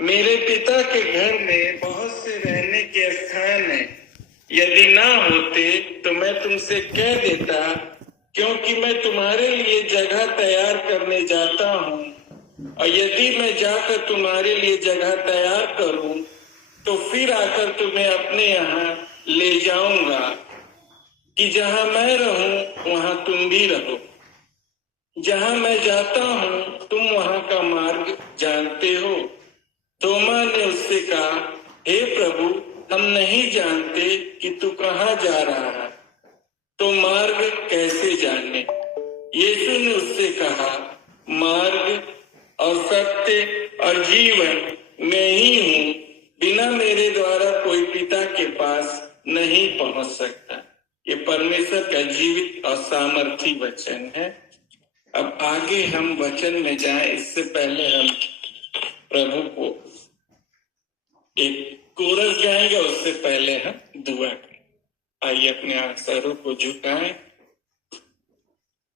मेरे पिता के घर में बहुत से रहने के स्थान हैं। यदि ना होते तो मैं तुमसे कह देता, क्योंकि मैं तुम्हारे लिए जगह तैयार करने जाता हूँ। और यदि मैं जाकर तुम्हारे लिए जगह तैयार करूँ तो फिर आकर तुम्हें अपने यहाँ ले जाऊंगा, कि जहाँ मैं रहूं वहां तुम भी रहो। जहाँ मैं जाता हूँ तुम वहां का मार्ग जानते हो। तोमा ने उससे कहा, हे प्रभु, हम नहीं जानते कि तू कहाँ जा रहा है, तो मार्ग कैसे जाने? यीशु ने उससे कहा, मार्ग और सत्य और जीवन मैं ही हूँ। बिना मेरे द्वारा कोई पिता के पास नहीं पहुंच सकता। ये परमेश्वर का जीवित और सामर्थी वचन है। अब आगे हम वचन में जाएं, इससे पहले हम प्रभु को एक कोरस गाएंगे। उससे पहले हम दुआ करें। आइए अपने सरों को झुकाएं।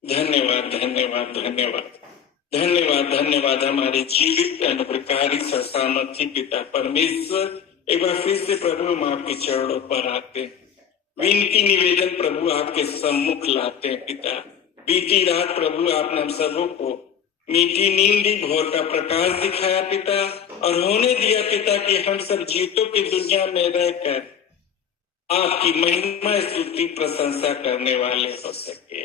धन्यवाद धन्यवाद धन्यवाद धन्यवाद धन्यवाद हमारे जीवित अनुप्रकारी सामर्थी पिता परमेश्वर। एक बार फिर से प्रभु हम आपके चरणों पर आते हैं, विनती निवेदन प्रभु आपके सम्मुख लाते हैं। पिता, बीती रात प्रभु आपने हम सबों को मीठी नींद दी, भोर का प्रकाश दिखाया पिता, और होने दिया पिता कि हम सब जीवितों की दुनिया में रहकर आपकी महिमा स्तुति प्रशंसा करने वाले हो सके।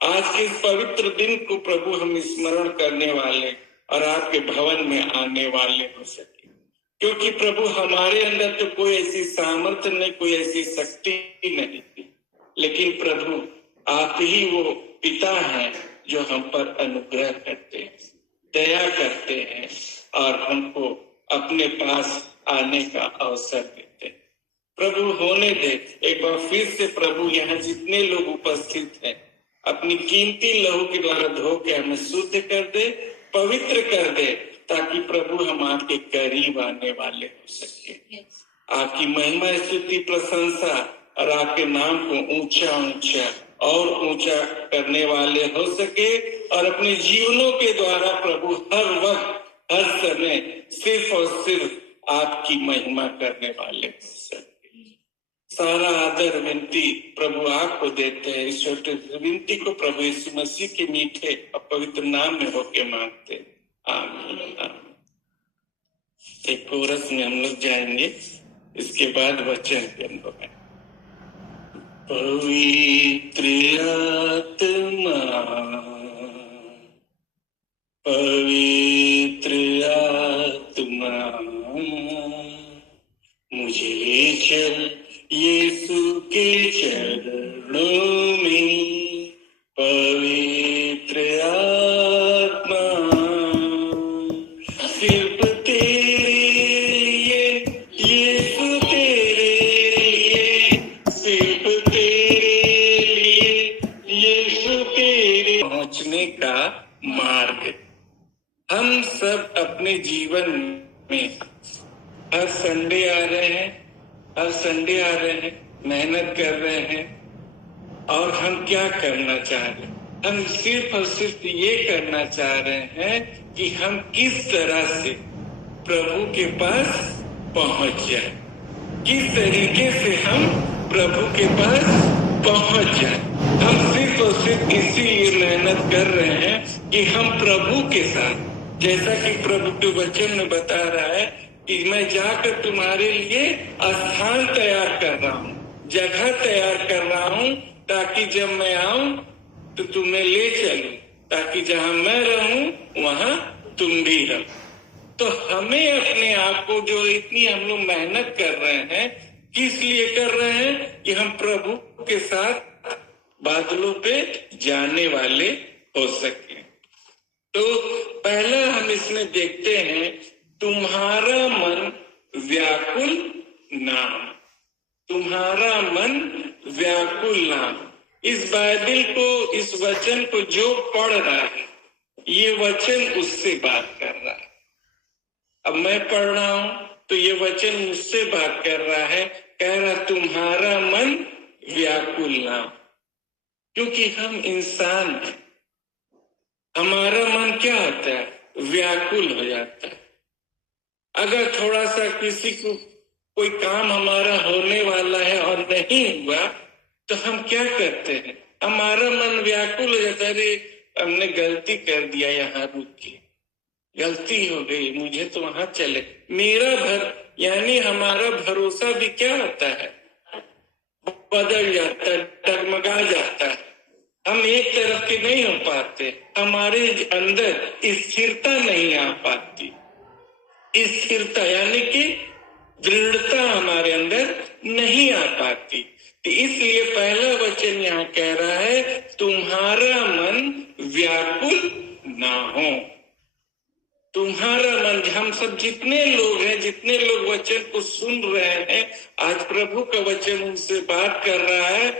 आज के इस पवित्र दिन को प्रभु हम स्मरण करने वाले और आपके भवन में आने वाले हो सके, क्योंकि प्रभु हमारे अंदर तो कोई ऐसी सामर्थ्य नहीं, कोई ऐसी शक्ति नहीं, लेकिन प्रभु आप ही वो पिता हैं जो हम पर अनुग्रह करते हैं, दया करते हैं और हमको अपने पास आने का अवसर देते हैं। प्रभु होने दे एक बार फिर से प्रभु, यहाँ जितने लोग उपस्थित हैं अपनी कीमती लहू के द्वारा धो के हमें शुद्ध कर दे, पवित्र कर दे, ताकि प्रभु हम आपके करीब आने वाले हो सके। आपकी महिमा स्तुति प्रशंसा और आपके नाम को ऊंचा ऊंचा और ऊंचा करने वाले हो सके, और अपने जीवनों के द्वारा प्रभु हर वक्त हर समय सिर्फ और सिर्फ आपकी महिमा करने वाले हो सके। सारा आदर विनती प्रभु आपको देते हैं। इस छोटे विनती को प्रभु यीशु मसीह के मीठे और पवित्र नाम में होके मांगते हैं, आमीन आमीन। एक कोरस में हम लोग जाएंगे, इसके बाद वचन के अंदर है। पवित्र आत्मा पवित्र आत्मा मुझे ले चल यीशु के चरणों में। पवित्र आत्मा सिर्फ तेरे लिए, यीशु तेरे लिए, सिर्फ तेरे लिए, यीशु तेरे पहुंचने का मार्ग। हम सब अपने जीवन में हर संडे आ रहे हैं, हर संडे आ रहे हैं, मेहनत कर रहे हैं, और हम क्या करना चाह रहे हैं? हम सिर्फ और सिर्फ ये करना चाह रहे हैं कि हम किस तरह से प्रभु के पास पहुंच जाए, किस तरीके से हम प्रभु के पास पहुंच जाए। हम सिर्फ और सिर्फ इसीलिए मेहनत कर रहे हैं कि हम प्रभु के साथ, जैसा कि प्रभु के वचन में बता रहा है कि मैं जाकर तुम्हारे लिए स्थान तैयार कर रहा हूँ, जगह तैयार कर रहा हूँ, ताकि जब मैं आऊं तो तुम्हें ले चलूं, ताकि जहां मैं रहूं वहां तुम भी रहो। तो हमें अपने आप को, जो इतनी हम लोग मेहनत कर रहे हैं, किस लिए कर रहे हैं? कि हम प्रभु के साथ बादलों पे जाने वाले हो सके। तो पहला हम इसमें देखते हैं, तुम्हारा मन व्याकुल ना हो। तुम्हारा मन व्याकुल ना हो। इस बाइबल को, इस वचन को जो पढ़ रहा है, ये वचन उससे बात कर रहा है। अब मैं पढ़ रहा हूं तो ये वचन मुझसे बात कर रहा है, कह रहा तुम्हारा मन व्याकुल ना हो। क्योंकि हम इंसान हैं, हमारा मन क्या होता है? व्याकुल हो जाता है। अगर थोड़ा सा किसी को कोई काम हमारा होने वाला है और नहीं हुआ तो हम क्या करते हैं? हमारा मन व्याकुल हो जाता है, अरे हमने गलती कर दिया, यहाँ रुक के गलती हो गई, मुझे तो वहां चले। यानी हमारा भरोसा भी क्या होता है? बदल जाता है, डगमगा जाता है। हम एक तरफ के नहीं हो पाते, हमारे अंदर स्थिरता नहीं आ पाती। स्थिरता यानी कि दृढ़ता हमारे अंदर नहीं आ पाती। तो इसलिए पहला वचन यहाँ कह रहा है, तुम्हारा मन व्याकुल ना हो। तुम्हारा मन, हम सब जितने लोग हैं, जितने लोग वचन को सुन रहे हैं, आज प्रभु का वचन उनसे बात कर रहा है,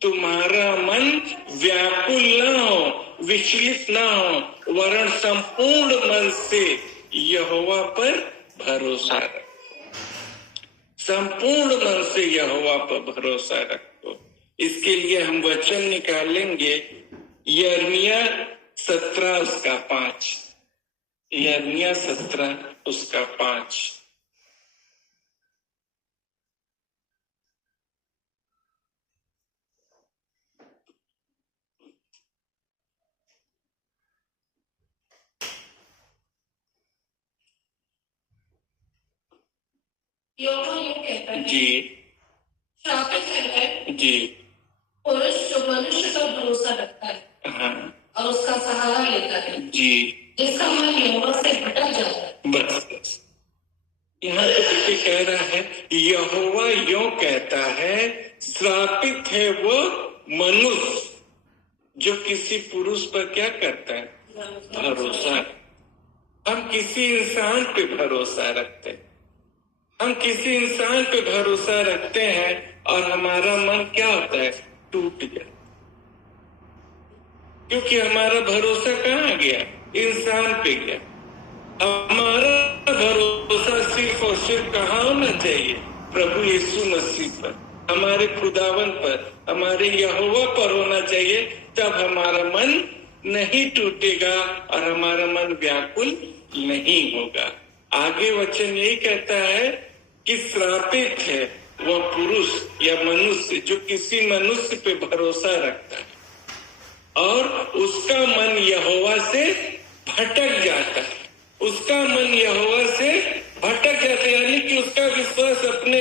तुम्हारा मन व्याकुल ना हो, विचलित ना हो, वरन संपूर्ण मन से यहोवा पर भरोसा रखो। संपूर्ण मन से यहोवा पर भरोसा रखो। इसके लिए हम वचन निकालेंगे यिर्मयाह 17 उसका 5। यिर्मयाह 17 उसका 5। यहोवा यूं कहता है, जी श्रापित है जी पुरुष जो मनुष्य पर भरोसा रखता है हाँ और उसका सहारा लेता है, जी, जिसका मन यहोवा से भटक जाता है। बस यहाँ तो देखिए कह रहा है, यहोवा यूं कहता है, श्रापित है वो मनुष्य जो किसी पुरुष पर क्या करता है? भरोसा। हम किसी इंसान पे भरोसा रखते हैं, हम किसी इंसान पे भरोसा रखते हैं और हमारा मन क्या होता है? टूट जाता। क्योंकि हमारा भरोसा कहाँ गया? इंसान पे गया। हमारा भरोसा सिर्फ और सिर्फ कहाँ होना चाहिए? प्रभु यीशु मसीह पर, हमारे खुदावन पर, हमारे यहोवा पर होना चाहिए। तब हमारा मन नहीं टूटेगा और हमारा मन व्याकुल नहीं होगा। आगे वचन यही कहता है कि श्रापित है वह पुरुष या मनुष्य जो किसी मनुष्य पे भरोसा रखता है और उसका मन यहोवा से भटक जाता है। उसका मन यहोवा से भटक जाता है, यानी कि उसका विश्वास अपने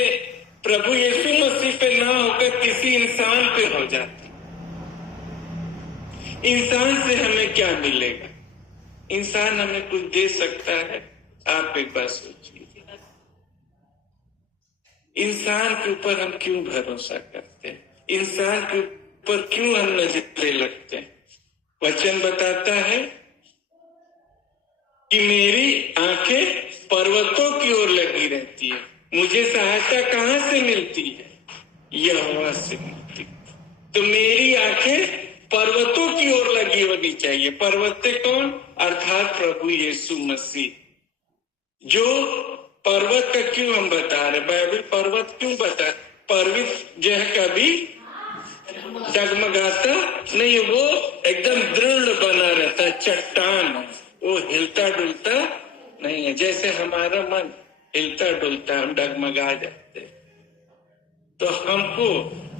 प्रभु यीशु मसीह पे ना होकर किसी इंसान पे हो जाता है। इंसान से हमें क्या मिलेगा? इंसान हमें कुछ दे सकता है? आप एक बार सोचिए, इंसान के ऊपर हम क्यों भरोसा करते हैं? इंसान के ऊपर क्यों हम नजरें लगते हैं? वचन बताता है कि मेरी आंखें पर्वतों की ओर लगी रहती है, मुझे सहायता कहाँ से मिलती है? यहोवा से मिलती। तो मेरी आंखें पर्वतों की ओर लगी होनी चाहिए। पर्वत कौन? अर्थात प्रभु यीशु मसीह। जो पर्वत का क्यों हम बता रहे? बाइबल पर्वत क्यों बता? पर्वत जो है कभी डगमगाता नहीं, वो एकदम दृढ़ बना रहता है, चट्टान, वो हिलता डुलता नहीं है। जैसे हमारा मन हिलता डुलता, हम डगमगा जाते। तो हमको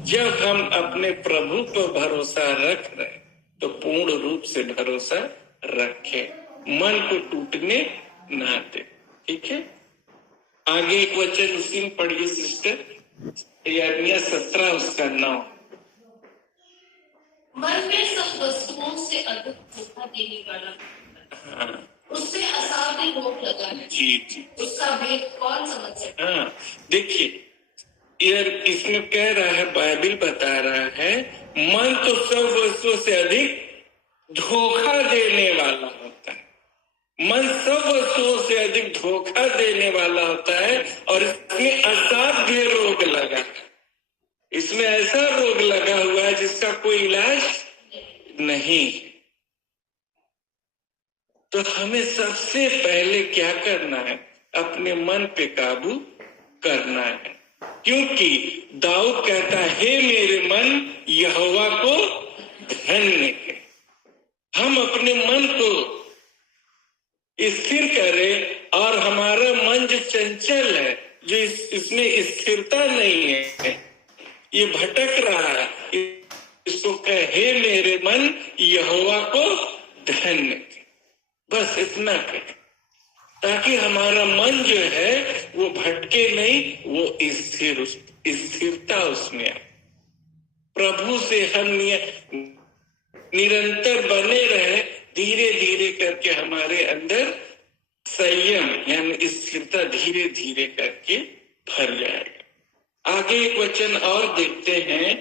जब हम अपने प्रभु पर भरोसा रख रहे तो पूर्ण रूप से भरोसा रखें, मन को टूटने ना दे। ठीक है, आगे एक वचन उसी में पढ़िए सिस्टर, यिर्मयाह 17 उसका 9। मन में सब वस्तुओं से अधिक धोखा देने वाला, हाँ उससे असाध्य रोग लगा है। जी जी, उसका भेद कौन समझ सकता? हाँ देखिए, यार इसमें कह रहा है, बाइबल बता रहा है, मन तो सब वस्तुओं से अधिक धोखा देने वाला होता है। मन सब वस्तुओं से अधिक धोखा देने वाला होता है और इसमें असाध्य रोग लगा है। इसमें ऐसा रोग लगा हुआ है जिसका कोई इलाज नहीं। तो हमें सबसे पहले क्या करना है? अपने मन पे काबू करना है। क्योंकि दाऊद कहता है, हे मेरे मन यहोवा को धन्य है। हम अपने मन को स्थिर करें और हमारा मन जो चंचल है, जो इसमें स्थिरता नहीं है, ये भटक रहा है, इसको कहे मेरे मन यहोवा को धन्य दे। बस इतना कहे, ताकि हमारा मन जो है वो भटके नहीं, वो स्थिरता उसमें आए। प्रभु से हम निरंतर बने रहे, धीरे धीरे करके हमारे अंदर संयम यानी स्थिरता धीरे धीरे करके भर जाएगा। आगे एक वचन और देखते हैं,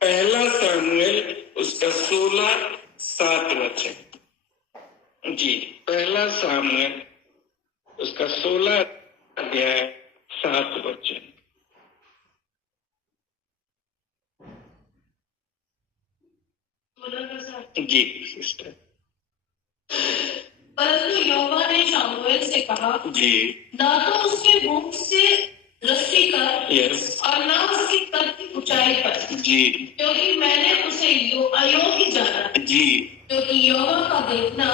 पहला सामुएल उसका 16:7 वचन। जी, पहला सामुएल उसका 16 अध्याय 7 वचन। जी सिस्टर। परंतु यहोवा ने शमूएल से कहा, जी, ना तो उसके मुख से दृष्टि कर, यस, और ना उसकी कद की ऊंचाई पर, जी, क्योंकि मैंने उसे अयोग्य जाना। जी, क्योंकि यहोवा का देखना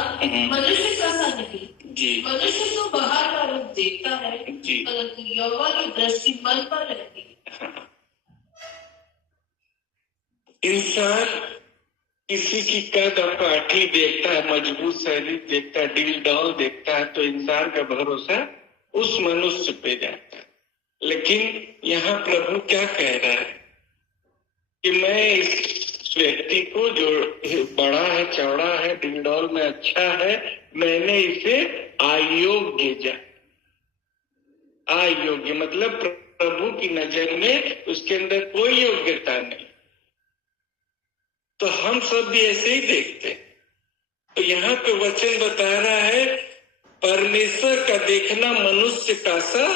मनुष्य का सा नहीं। जी, मनुष्य तो बाहर का रूप देखता है, जी, परंतु यहोवा की दृष्टि मन पर रहती है। हाँ। इंसान किसी की कद और काठी देखता है, मजबूत शरीर देखता है, डील डॉल देखता है, तो इंसान का भरोसा उस मनुष्य पे जाता है। लेकिन यहाँ प्रभु क्या कह रहा है कि मैं इस व्यक्ति को, जो बड़ा है, चौड़ा है, डील डॉल में अच्छा है, मैंने इसे अयोग्य जाना। अयोग्य मतलब प्रभु की नजर में उसके अंदर कोई योग्यता नहीं। तो हम सब भी ऐसे ही देखते हैं। तो यहाँ पे वचन बता रहा है, परमेश्वर का देखना मनुष्य का सा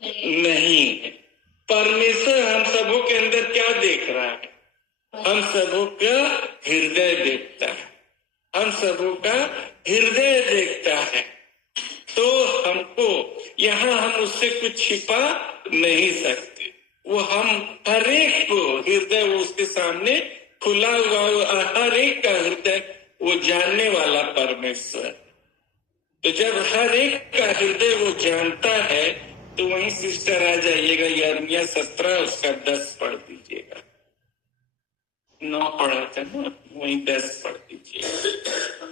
नहीं है। परमेश्वर हम सबों के अंदर क्या देख रहा है? हम सबों का हृदय देखता है, हम सबों का हृदय देखता है। तो हमको यहाँ हम उससे कुछ छिपा नहीं सकते। वो हम हर एक को हृदय, वो उसके सामने खुला हुआ, हर एक का हृदय वो जानने वाला परमेश्वर। तो जब हर एक का हृदय वो जानता है, तो वहीं सिस्टर आ जाइएगा, यिर्मयाह 17 उसका 10 पढ़ दीजिएगा। 9 पढ़ा था ना, वहीं 10 पढ़ दीजिएगा।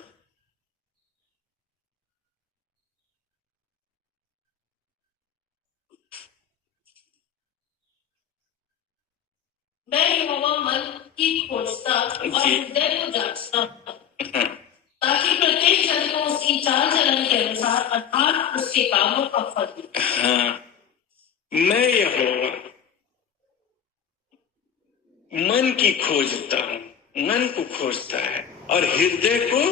मैं यहोवा मन की खोजता और हृदय को जांचता, ताकि प्रत्येक जन को उसकी चाल चलन के अनुसार अर्थात उसके कामों का फल मिले। हाँ, मैं यहोवा मन की खोजता हूँ, मन को खोजता है और हृदय को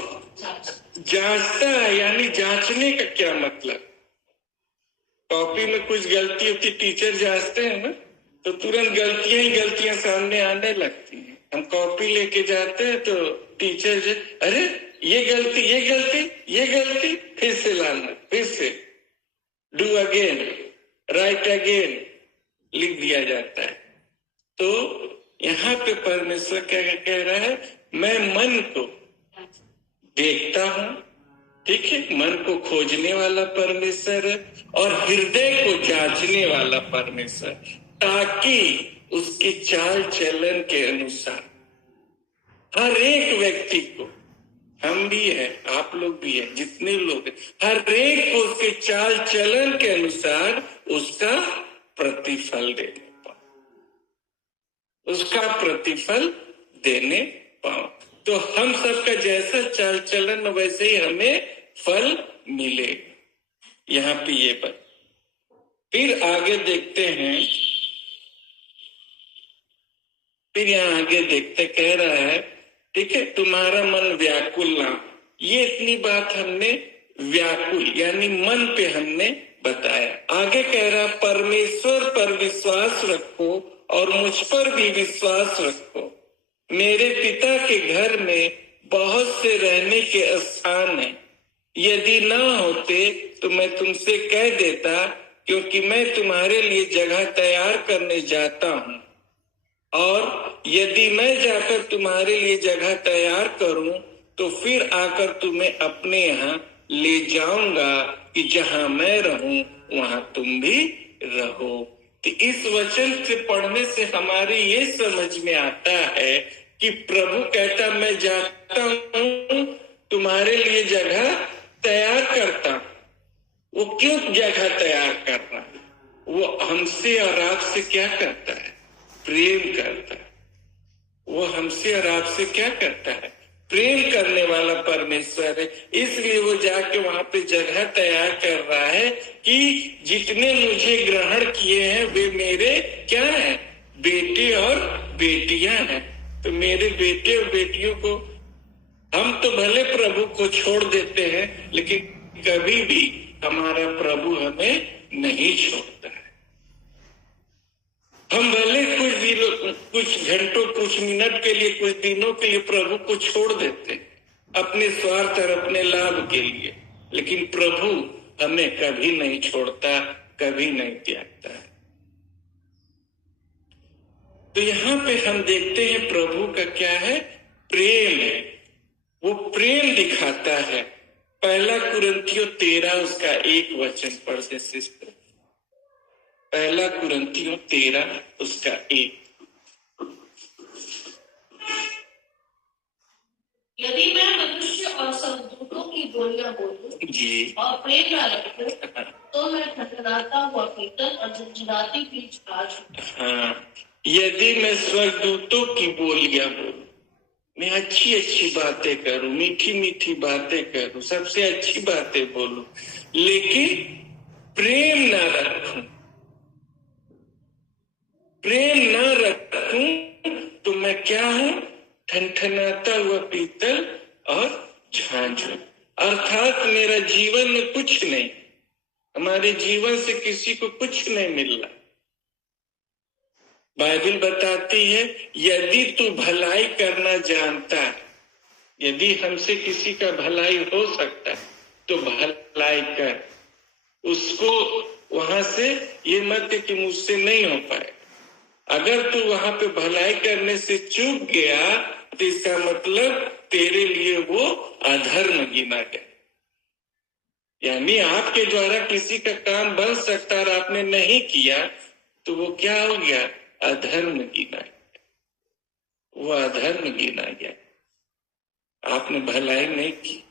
जांचता है। यानी जांचने का क्या मतलब? कॉपी में कुछ गलती होती, टीचर जांचते हैं ना, तो तुरंत गलतियां ही गलतियां सामने आने लगती हैं। हम कॉपी लेके जाते हैं तो टीचर जो, अरे ये गलती, ये गलती, ये गलती, फिर से लाना, फिर से डू अगेन, राइट अगेन लिख दिया जाता है। तो यहाँ पे परमेश्वर क्या कह रहा है? मैं मन को देखता हूँ, ठीक है, मन को खोजने वाला परमेश्वर है, और हृदय को जांचने वाला परमेश्वर, ताकि उसके चाल चलन के अनुसार हर एक व्यक्ति को, हम भी हैं, आप लोग भी हैं, जितने लोग हैं, हर एक को उसके चाल चलन के अनुसार उसका प्रतिफल देने पाओ, उसका प्रतिफल देने पाओ। तो हम सबका जैसा चाल चलन वैसे ही हमें फल मिलेगा। यहाँ पे ये बात। फिर आगे देखते हैं, फिर यहाँ आगे देखते, कह रहा है, ठीक है, तुम्हारा मन व्याकुल ना। ये इतनी बात हमने व्याकुल यानी मन पे हमने बताया। आगे कह रहा, परमेश्वर पर विश्वास रखो और मुझ पर भी विश्वास रखो। मेरे पिता के घर में बहुत से रहने के स्थान हैं। यदि ना होते तो मैं तुमसे कह देता, क्योंकि मैं तुम्हारे लिए जगह तैयार करने जाता हूँ। और यदि मैं जाकर तुम्हारे लिए जगह तैयार करूं, तो फिर आकर तुम्हें अपने यहाँ ले जाऊंगा कि जहां मैं रहूं वहां तुम भी रहो। तो इस वचन से पढ़ने से हमारे ये समझ में आता है कि प्रभु कहता मैं जाता हूं तुम्हारे लिए जगह तैयार करता हूं। वो क्यों जगह तैयार कर रहा है? वो हमसे और आपसे क्या करता है? प्रेम करता है। वो हमसे और आपसे क्या करता है? प्रेम करने वाला परमेश्वर है। इसलिए वो जाके वहां पे जगह तैयार कर रहा है कि जितने मुझे ग्रहण किए हैं वे मेरे क्या हैं? बेटे और बेटियां हैं। तो मेरे बेटे और बेटियों को हम तो भले प्रभु को छोड़ देते हैं, लेकिन कभी भी हमारा प्रभु हमें नहीं छोड़ता है। हम भले कुछ दिनों, कुछ घंटों, कुछ मिनट के लिए, कुछ दिनों के लिए प्रभु को छोड़ देते हैं अपने स्वार्थ और अपने लाभ के लिए, लेकिन प्रभु हमें कभी नहीं छोड़ता, कभी नहीं त्यागता है। तो यहाँ पे हम देखते हैं प्रभु का क्या है? प्रेम है। वो प्रेम दिखाता है। पहला कुरिन्थियों 13 उसका 1 वचन पढ़ते सिस्टर। पहला कुरिन्थियों 13 उसका 1। यदि मैं मनुष्य और स्वर्गदूतों की बोलियां बोलूं जी और प्रेम न रखूं तो मैं ठठराता हुआ पीतल और झंझनाती हुई छाछ हूं। हाँ, यदि मैं स्वर्गदूतों की बोलियां बोलूं, मैं अच्छी अच्छी बातें करूं, मीठी मीठी बातें करूं, सबसे अच्छी बातें बोलूं, लेकिन प्रेम न रखूं, प्रेम न रखूं तो मैं क्या हूं? ठनठनाता हुआ पीतल और झांझ हूं। अर्थात मेरा जीवन में कुछ नहीं, हमारे जीवन से किसी को कुछ नहीं मिल रहा। बाइबल बताती है यदि तू भलाई करना जानता है, यदि हमसे किसी का भलाई हो सकता है तो भलाई कर, उसको वहां से ये मत कि मुझसे नहीं हो पाए। अगर तू वहां पे भलाई करने से चूक गया तो इसका मतलब तेरे लिए वो अधर्म गिना गया। यानी आपके द्वारा किसी का काम बन सकता और आपने नहीं किया तो वो क्या हो गया? अधर्म गिना गया। वो अधर्म गिना गया। आपने भलाई नहीं की,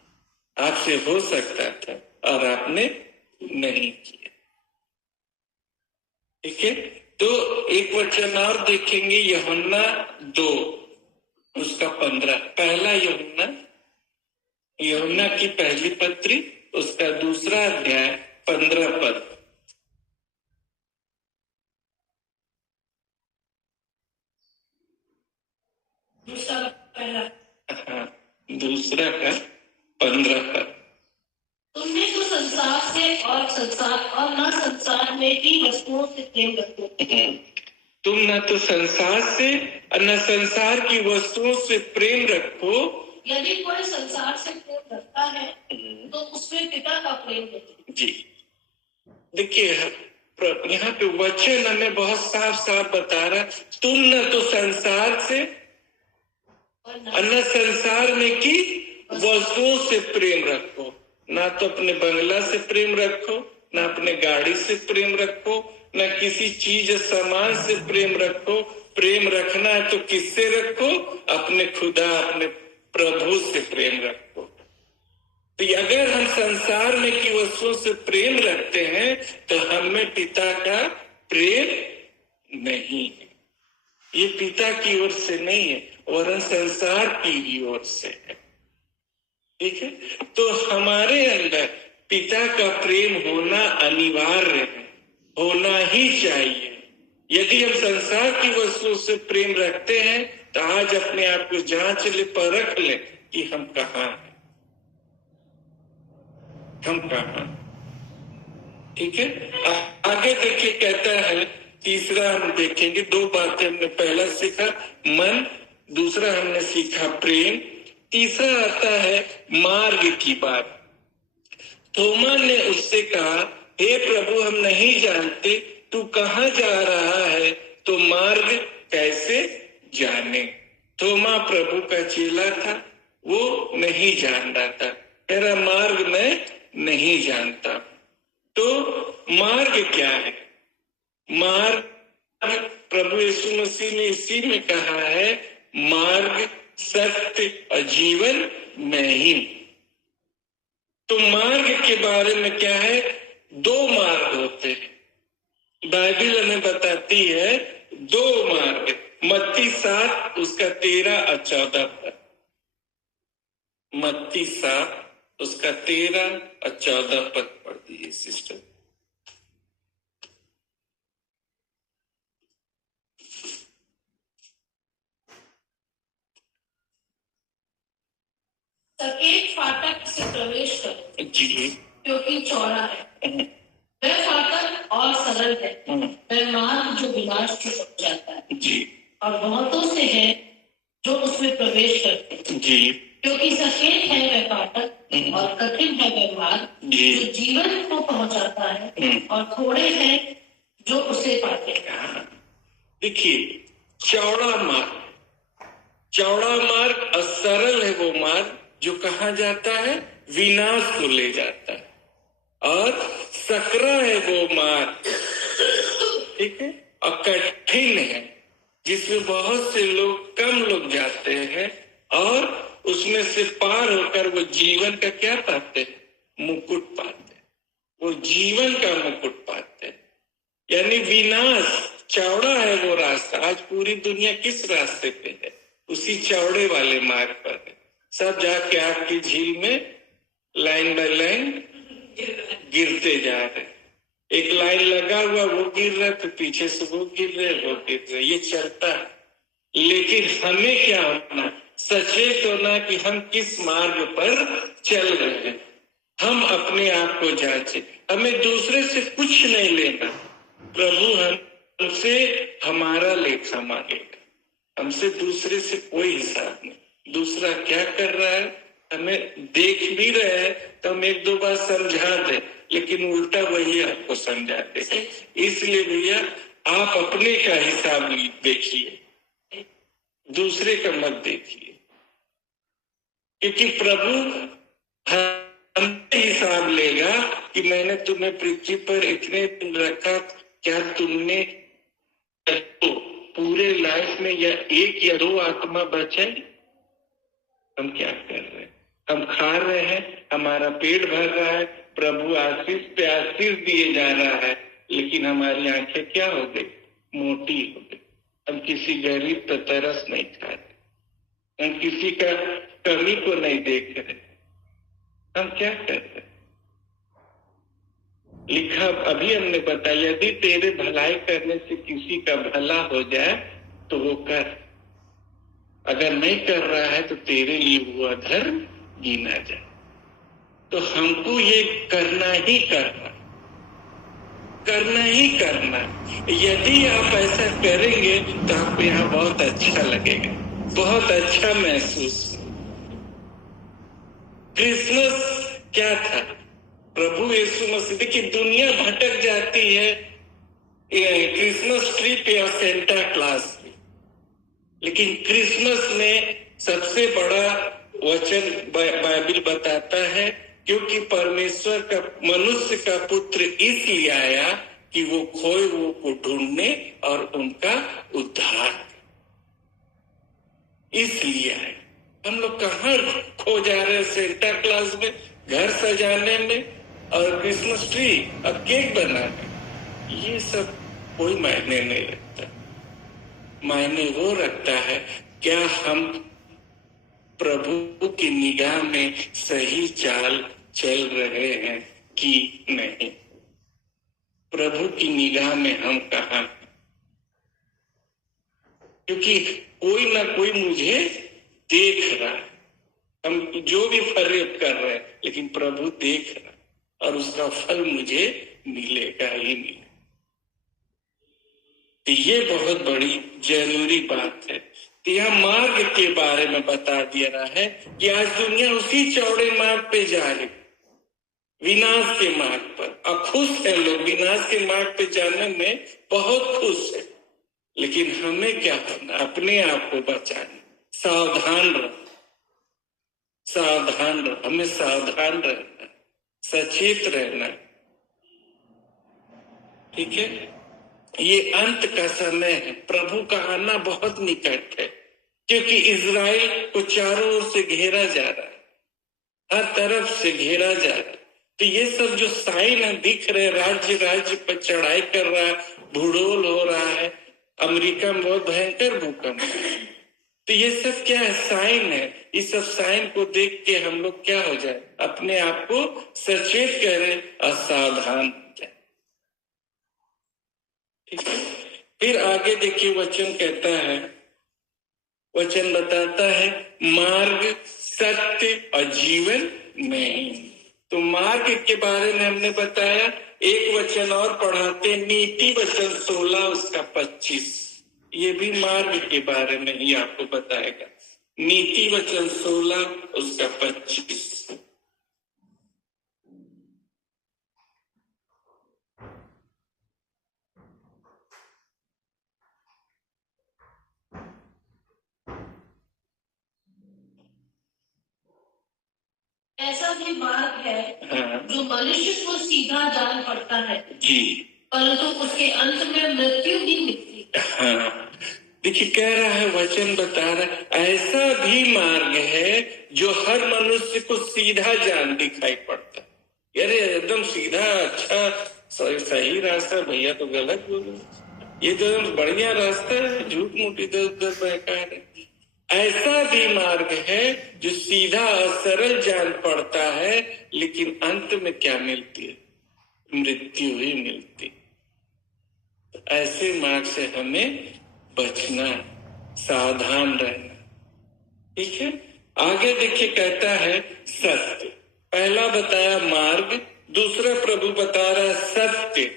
आपसे हो सकता था और आपने नहीं किया। ठीक है, तो एक वचन और देखेंगे, यूहन्ना 2 उसका 15। पहला यूहन्ना की पहली पत्री उसका 2 अध्याय 15 पद। हाँ, 2 का 15 पद। तुमने तो संसार से और न संसार में की वस्तुओं से प्रेम रखो। तुम न तो संसार से और न संसार की वस्तुओं से प्रेम रखो। यदि कोई संसार से प्रेम रखता है तो उसमें पिता का प्रेम नहीं। जी देखिए, यहाँ पे वचन हमें बहुत साफ साफ बता रहा, तुम न तो संसार से और न संसार में की वस्तुओं से प्रेम रखो। ना तो अपने बंगला से प्रेम रखो, ना अपने गाड़ी से प्रेम रखो, ना किसी चीज सामान से प्रेम रखो। प्रेम रखना है तो किससे रखो? अपने खुदा, अपने प्रभु से प्रेम रखो। तो अगर हम संसार में की वस्तुओं से प्रेम रखते हैं तो हमें पिता का प्रेम नहीं है। ये पिता की ओर से नहीं है, वरन संसार की ही ओर से है। ठीक है, तो हमारे अंदर पिता का प्रेम होना अनिवार्य है, होना ही चाहिए। यदि हम संसार की वस्तुओं से प्रेम रखते हैं तो आज अपने आप को जांच ले, परख ले कि हम कहाँ हैं, हम कहाँ। ठीक है, आगे देखिए कहता है, तीसरा हम देखेंगे, 2 बातें हमने पहला सीखा, मन, दूसरा हमने सीखा प्रेम, तीसरा आता है मार्ग की बात। थोमा ने उससे कहा, हे प्रभु, हम नहीं जानते तू कहाँ जा रहा है, तो मार्ग कैसे जाने। थोमा प्रभु का चेला था, वो नहीं जान रहा था मेरा मार्ग मैं नहीं जानता। तो मार्ग क्या है? मार्ग प्रभु यीशु मसीह ने इसी में कहा है, मार्ग सत्य और जीवन मैं ही। तो मार्ग के बारे में क्या है? दो मार्ग होते हैं। बाइबल हमें बताती है दो मार्ग। मत्ती 7 उसका 13 और 14 पर। मत्ती 7 उसका 13 और 14 पद पढ़ दीजिए सिस्टर। सकेत फाटक से प्रवेश करो जी, क्योंकि चौड़ा है, वह फाटक और सरल है, वह मार्ग जो विनाश की ओर जाता है जी, और बहुतों से है जो उसमें प्रवेश करते हैं। जी, क्योंकि सकेत है वह फाटक और कठिन है वह मार्ग जो जीवन को पहुंचाता है और थोड़े हैं जो उसे पाते हैं। देखिए, चौड़ा मार्ग और सरल है वो मार्ग जो कहाँ जाता है? विनाश को ले जाता है। और सकरा है वो मार्ग, ठीक है, और कठिन है जिसमें बहुत से लोग, कम लोग जाते हैं और उसमें से पार होकर वो जीवन का क्या पाते हैं? मुकुट पाते हैं। वो जीवन का मुकुट पाते हैं, यानी विनाश। चौड़ा है वो रास्ता। आज पूरी दुनिया किस रास्ते पे है? उसी चौड़े वाले मार्ग पर है। सब जाके आपकी झील में लाइन बाय लाइन गिरते जा रहे। एक लाइन लगा हुआ, वो गिर रहा, तो पीछे से वो गिर रहे, ये चलता है। लेकिन हमें क्या होना? सचेत होना कि हम किस मार्ग पर चल रहे हैं। हम अपने आप को जांचे। हमें दूसरे से कुछ नहीं लेना। प्रभु हमसे हमारा लेखा मांगेगा, हमसे दूसरे से कोई हिसाब नहीं। दूसरा क्या कर रहा है हमें देख भी रहे हैं तो हम एक दो बार समझा दे, लेकिन उल्टा वही आपको समझा दे। इसलिए भैया आप अपने का हिसाब देखिए, दूसरे का मत देखिए, क्योंकि प्रभु हमसे हिसाब लेगा कि मैंने तुम्हें पृथ्वी पर इतने दिन रखा, क्या तुमने तो पूरे लाइफ में या एक या दो आत्मा बचे? हम क्या कर रहे हैं? हम खा रहे हैं, हमारा पेट भर रहा है, प्रभु आशीष पे आशीष दिए जा रहा है, लेकिन हमारी आंखें क्या हो गई? मोटी हो गई। हम किसी गरीब पर तरस नहीं खा रहे, हम किसी का कमी को नहीं देख रहे। हम क्या कर रहे? लिखा अभी हमने बताया, यदि तेरे भलाई करने से किसी का भला हो जाए तो वो कर, अगर नहीं कर रहा है तो तेरे लिए वो अधर्म गिना जाए। तो हमको ये करना ही करना। यदि आप ऐसा करेंगे तो आपको यहाँ बहुत अच्छा लगेगा, बहुत अच्छा महसूस। क्रिसमस क्या था? प्रभु यीशु मसीह। देखिए दुनिया भटक जाती है क्रिसमस ट्री पे और सेंटा क्लॉज पे, लेकिन क्रिसमस में सबसे बड़ा वचन बाइबल बताता है, क्योंकि परमेश्वर का मनुष्य का पुत्र इसलिए आया कि वो खोए हुए को ढूंढने और उनका उद्धार, इसलिए आया। हम लोग कहाँ खो जा रहे हैं? सेंटा क्लॉज में, घर सजाने में और क्रिसमस ट्री और केक बनाने। ये सब कोई मायने नहीं रखता। मायने वो रखता है क्या हम प्रभु की निगाह में सही चाल चल रहे हैं कि नहीं? प्रभु की निगाह में हम कहाँ? क्योंकि कोई ना कोई मुझे देख रहा है। हम जो भी फरेब कर रहे हैं, लेकिन प्रभु देख रहा है और उसका फल मुझे मिलेगा ही मिलेगा। तो ये बहुत बड़ी जरूरी बात है। तो यह मार्ग के बारे में बता दिया रहा है कि आज दुनिया उसी चौड़े मार्ग पे जा रही, विनाश के मार्ग पर। अब खुश है लोग, विनाश के मार्ग पे जाने में बहुत खुश है, लेकिन हमें क्या करना? अपने आप को बचाना, सावधान रहना, सावधान रहो, हमें सावधान रहना, सचेत रहना, ठीक है। ये अंत का समय है, प्रभु का आना बहुत निकट है, क्योंकि इजराइल को चारों ओर से घेरा जा रहा है, हर तरफ से घेरा जा रहा है। तो ये सब जो साइन दिख रहे, राज्य राज्य पर चढ़ाई कर रहा है, भूडोल हो रहा है, अमेरिका में बहुत भयंकर भूकंप है, तो ये सब क्या है? साइन है। इस सब साइन को देख के हम लोग क्या हो जाए, अपने आप को सचेत करें, असावधान हो जाए, ठीक है। फिर आगे देखिए वचन कहता है, वचन बताता है मार्ग, सत्य और जीवन नहीं। तो मार्ग के बारे में हमने बताया, एक वचन और पढ़ाते, नीति वचन 16 उसका 25, ये भी मार्ग के बारे में ही आपको बताएगा। नीति वचन 16 उसका 25। ऐसा भी मार्ग है जो मनुष्य को सीधा जान पड़ता है जी, परंतु उसके अंत में मृत्यु ही मिलती है। हाँ, देखिए कह रहा है, वचन बता रहा है, ऐसा भी मार्ग है जो हर मनुष्य को सीधा जान दिखाई पड़ता है। अरे एकदम सीधा, अच्छा, सही रास्ता, भैया तो गलत बोले, ये तो बढ़िया रास्ता है, झूठ मूठ इधर उधर बहका है। ऐसा भी मार्ग है जो सीधा और सरल जान पड़ता है, लेकिन अंत में क्या मिलती है? मृत्यु ही मिलती। ऐसे मार्ग से हमें बचना, सावधान रहना, ठीक है। आगे देखिए कहता है सत्य, पहला बताया मार्ग, दूसरा प्रभु बता रहा है सत्य।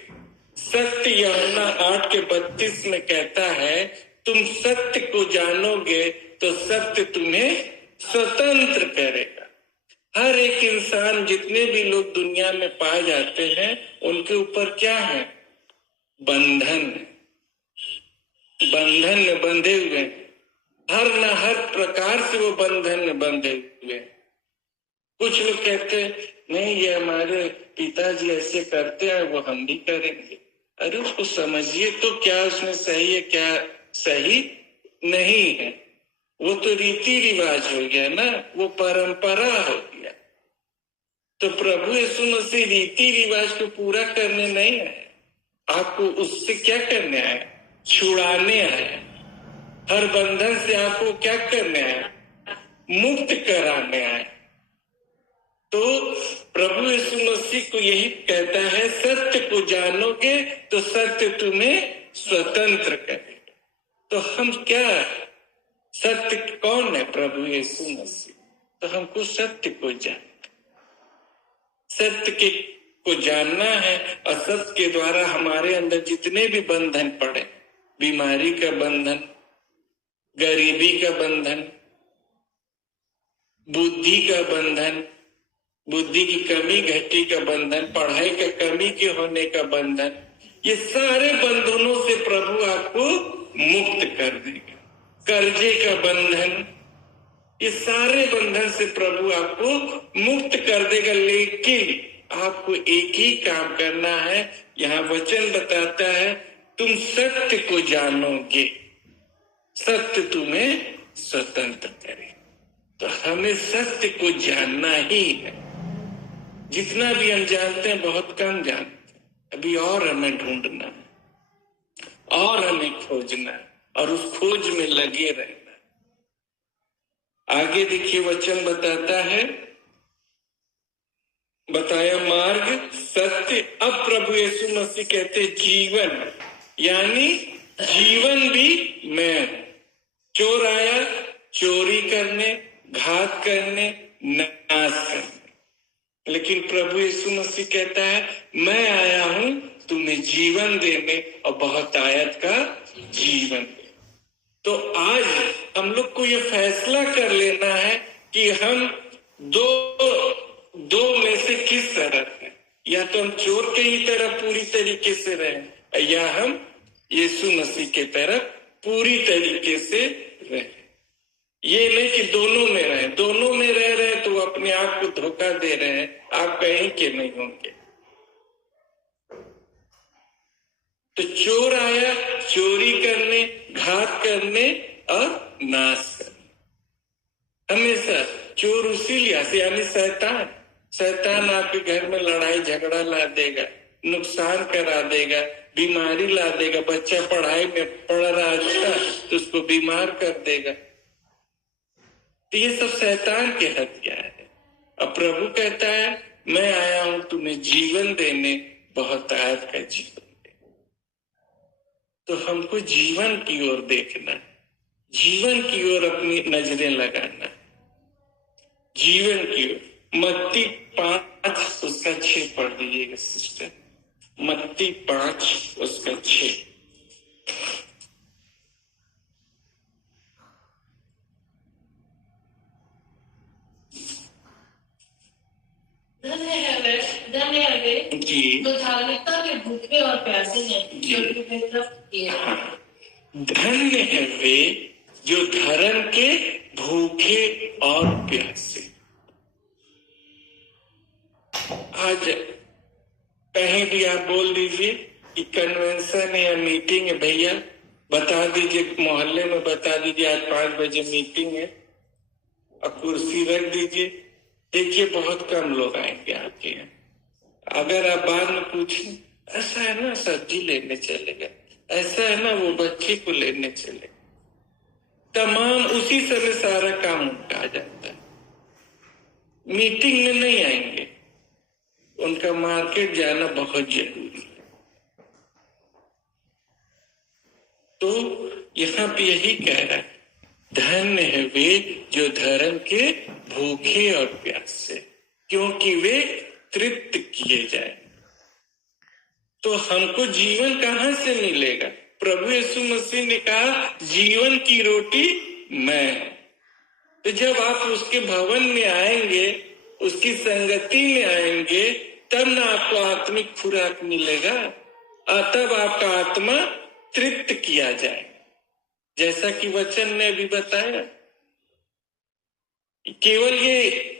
सत्य यूहन्ना 8:32 में कहता है, तुम सत्य को जानोगे तो सत्य तुम्हें स्वतंत्र करेगा। हर एक इंसान, जितने भी लोग दुनिया में पाए जाते हैं, उनके ऊपर क्या है? बंधन, बंधन में बंधे हुए, हर न हर प्रकार से वो बंधन में बंधे हुए। कुछ लोग कहते हैं नहीं, ये हमारे पिताजी ऐसे करते हैं, वो हम भी करेंगे। अरे उसको समझिए तो, क्या उसमें सही है, क्या सही नहीं है? वो तो रीति रिवाज हो गया ना, वो परंपरा हो गया। तो प्रभु यीशु मसीह रीति रिवाज को पूरा करने नहीं आए, आपको उससे क्या करने आए? छुड़ाने आए। हर बंधन से आपको क्या करने आए? मुक्त कराने आए। तो प्रभु यीशु मसीह को यही कहता है, सत्य को जानोगे तो सत्य तुम्हें स्वतंत्र करेगा। तो हम क्या, सत्य कौन है? प्रभु यीशु मसीह। तो हमको सत्य को सत्य के को जानना है, और सत्य के द्वारा हमारे अंदर जितने भी बंधन पड़े, बीमारी का बंधन, गरीबी का बंधन, बुद्धि का बंधन, बुद्धि की कमी घटी का बंधन, पढ़ाई का कमी के होने का बंधन, ये सारे बंधनों से प्रभु आपको मुक्त कर देगा। कर्जे का बंधन, ये सारे बंधन से प्रभु आपको मुक्त कर देगा। लेकिन आपको एक ही काम करना है, यहाँ वचन बताता है, तुम सत्य को जानोगे, सत्य तुम्हें स्वतंत्र करे। तो हमें सत्य को जानना ही है। जितना भी हम जानते हैं बहुत कम जानते हैं, अभी और हमें ढूंढना है, और हमें खोजना है, और उस खोज में लगे रहना। आगे देखिए वचन बताता है, बताया मार्ग, सत्य। अब प्रभु यीशु मसीह कहते जीवन, यानी जीवन भी मैं हूं। चोर आया चोरी करने, घात करने, नाश करने, लेकिन प्रभु यीशु मसीह कहता है मैं आया हूं तुम्हें जीवन देने, और बहुत आयत का जीवन देने। तो आज हम लोग को ये फैसला कर लेना है कि हम दो में से किस तरफ हैं। या तो हम चोर के ही तरफ पूरी तरीके से रहें, या हम यीशु मसीह के तरफ पूरी तरीके से रहें। ये नहीं कि दोनों में रहे, दोनों में रह रहे तो वो अपने आप को धोखा दे रहे हैं, आप कहीं के नहीं होंगे। तो चोर आया चोरी करने, घात करने और नाश करने। हमेशा चोर उसी लिहाज से, यानी शैतान, शैतान आपके घर में लड़ाई झगड़ा ला देगा, नुकसान करा देगा, बीमारी ला देगा। बच्चा पढ़ाई में पढ़ रहा अच्छा तो उसको बीमार कर देगा। तो ये सब शैतान के हथियार है। अब प्रभु कहता है मैं आया हूं तुम्हें जीवन देने, बहुत आज का जीवन देने। तो हमको जीवन की ओर देखना, जीवन की ओर अपनी नजरें लगाना, जीवन की ओर। मत्ती 5 उसका 6 पढ़ लीजिएगा सिस्टर, मत्ती 5 उसका 6। धन्य है वे जी जो धार्मिकता के भूखे और प्यासे हैं, क्योंकि वे तृप्त किए जाएंगे। हाँ, धन्य है वे जो धर्म के भूखे और प्यासे। आज कहीं भी आप बोल दीजिए कि कन्वेंशन है या मीटिंग है, भैया बता दीजिए, मोहल्ले में बता दीजिए आज 5 बजे मीटिंग है, और कुर्सी रख दीजिए। देखिए बहुत कम लोग आएंगे आपके यहाँ। अगर आप बाद में पूछें, ऐसा है ना सब्जी लेने चलेगा, ऐसा है ना वो बच्चे को लेने चलेगा, तमाम उसी समय सारा काम उनका आ जाता है। मीटिंग में नहीं आएंगे, उनका मार्केट जाना बहुत जरूरी है। तो यहाँ पे यही कह रहा है, धन्य है वे जो धर्म के भूखे और प्यासे, क्योंकि वे तृप्त किए जाए। तो हमको जीवन कहाँ से मिलेगा? प्रभु यीशु मसीह ने कहा जीवन की रोटी मैं हूं। तो जब आप उसके भवन में आएंगे, उसकी संगति में आएंगे, तब ना आपको आत्मिक खुराक मिलेगा, और तब आपका आत्मा तृप्त किया जाए। जैसा कि वचन ने भी बताया, केवल ये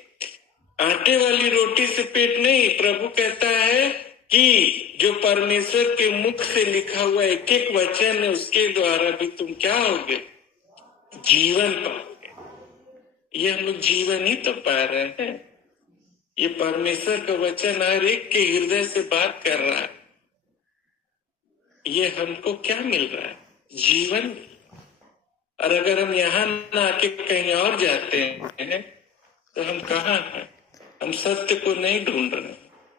आटे वाली रोटी से पेट नहीं, प्रभु कहता है कि जो परमेश्वर के मुख से लिखा हुआ एक एक वचन है, उसके द्वारा भी तुम क्या होगे? जीवन पाओगे। ये हम लोग जीवन ही तो पा रहे हैं। ये परमेश्वर का वचन हर एक के हृदय से बात कर रहा है। ये हमको क्या मिल रहा है? जीवन। और अगर हम यहाँ ना आके कहीं और जाते हैं तो हम कहाँ हैं? हम सत्य को नहीं ढूंढ रहे,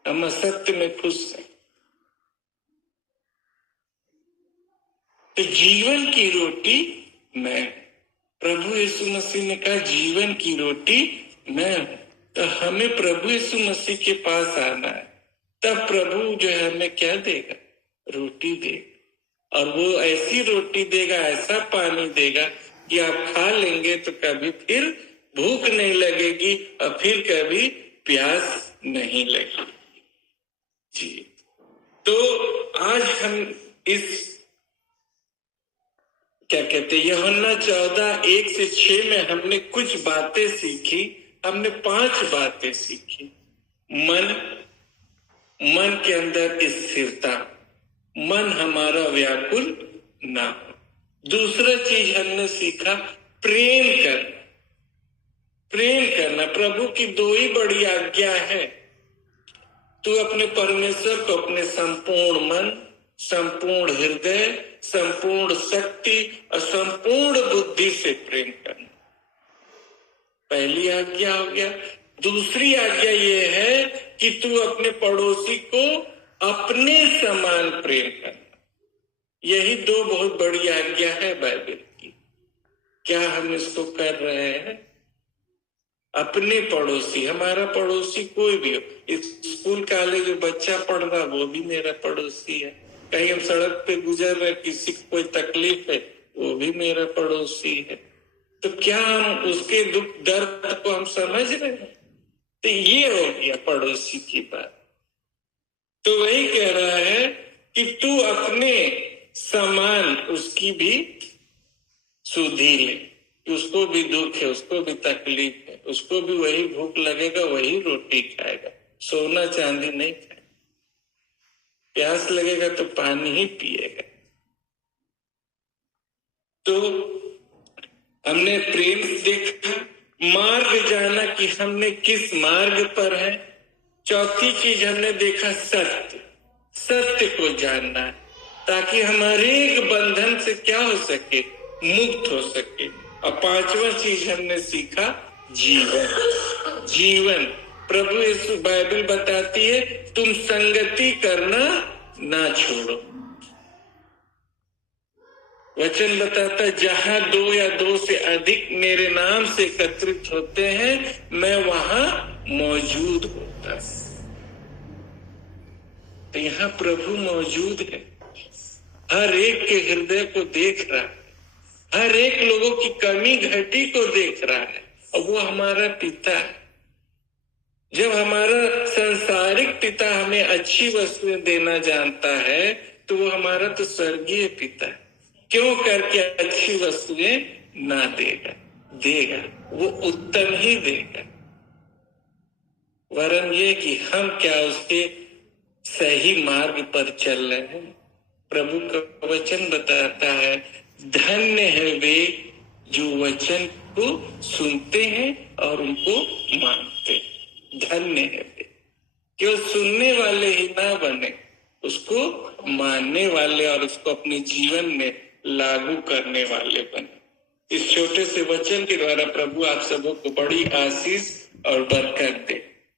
हम असत्य में खुश हैं। तो जीवन की रोटी मैं, प्रभु यीशु मसीह ने कहा जीवन की रोटी मैं हूं। तो हमें प्रभु यीशु मसीह के पास आना है, तब प्रभु जो है हमें क्या देगा? रोटी देगा। और वो ऐसी रोटी देगा, ऐसा पानी देगा कि आप खा लेंगे तो कभी फिर भूख नहीं लगेगी और फिर कभी प्यास नहीं लगेगी। जी, तो आज हम इस क्या कहते हैं, यूहन्ना 14:1-6 में हमने कुछ बातें सीखी। हमने 5 बातें सीखी। मन के अंदर स्थिरता, मन हमारा व्याकुल ना हो। दूसरा चीज हमने सीखा, प्रेम करना। प्रेम करना, प्रभु की 2 ही बड़ी आज्ञा है। तू अपने परमेश्वर को अपने संपूर्ण मन, संपूर्ण हृदय, संपूर्ण शक्ति और संपूर्ण बुद्धि से प्रेम करना, पहली आज्ञा हो गया। दूसरी आज्ञा ये है कि तू अपने पड़ोसी को अपने समान प्रेम करना। यही 2 बहुत बड़ी आज्ञा है बाइबल की। क्या हम इसको कर रहे हैं? अपने पड़ोसी, हमारा पड़ोसी कोई भी हो, स्कूल कॉलेज में बच्चा पढ़ रहा वो भी मेरा पड़ोसी है। कहीं हम सड़क पे गुजर रहे, किसी को कोई तकलीफ है, वो भी मेरा पड़ोसी है। तो क्या हम उसके दुख दर्द को हम समझ रहे हैं? तो ये हो गया पड़ोसी की बात। तो वही कह रहा है कि तू अपने समान उसकी भी सुधि ले, कि उसको भी दुख है, उसको भी तकलीफ है, उसको भी वही भूख लगेगा, वही रोटी खाएगा, सोना चांदी नहीं खाएगा, प्यास लगेगा तो पानी ही पिएगा। तो हमने प्रेम देखा, मार्ग जाना कि हमने किस मार्ग पर है। चौथी चीज हमने देखा सत्य, सत्य को जानना है ताकि हमारे एक बंधन से क्या हो सके, मुक्त हो सके। और पांचवा चीज हमने सीखा जीवन। जीवन प्रभु यीशु बाइबल बताती है तुम संगति करना ना छोड़ो। वचन बताता है जहां 2 या 2 से अधिक मेरे नाम से एकत्रित होते हैं मैं वहां मौजूद होता। तो यहाँ प्रभु मौजूद है, हर एक के हृदय को देख रहा है, हर एक लोगों की कमी घटी को देख रहा है, और वो हमारा पिता है। जब हमारा सांसारिक पिता हमें अच्छी वस्तुएं देना जानता है तो वो हमारा तो स्वर्गीय पिता है, क्यों करके अच्छी वस्तुएं ना देगा, देगा, वो उत्तम ही देगा। वरन ये कि हम क्या उसके सही मार्ग पर चल रहे हैं। प्रभु का वचन बताता है धन्य है वे जो वचन को सुनते हैं और उनको मानते हैं। धन्य है वे, केवल सुनने वाले ही ना बने, उसको मानने वाले और उसको अपने जीवन में लागू करने वाले बने। इस छोटे से वचन के द्वारा प्रभु आप सबों को बड़ी आशीष और बरकत दे।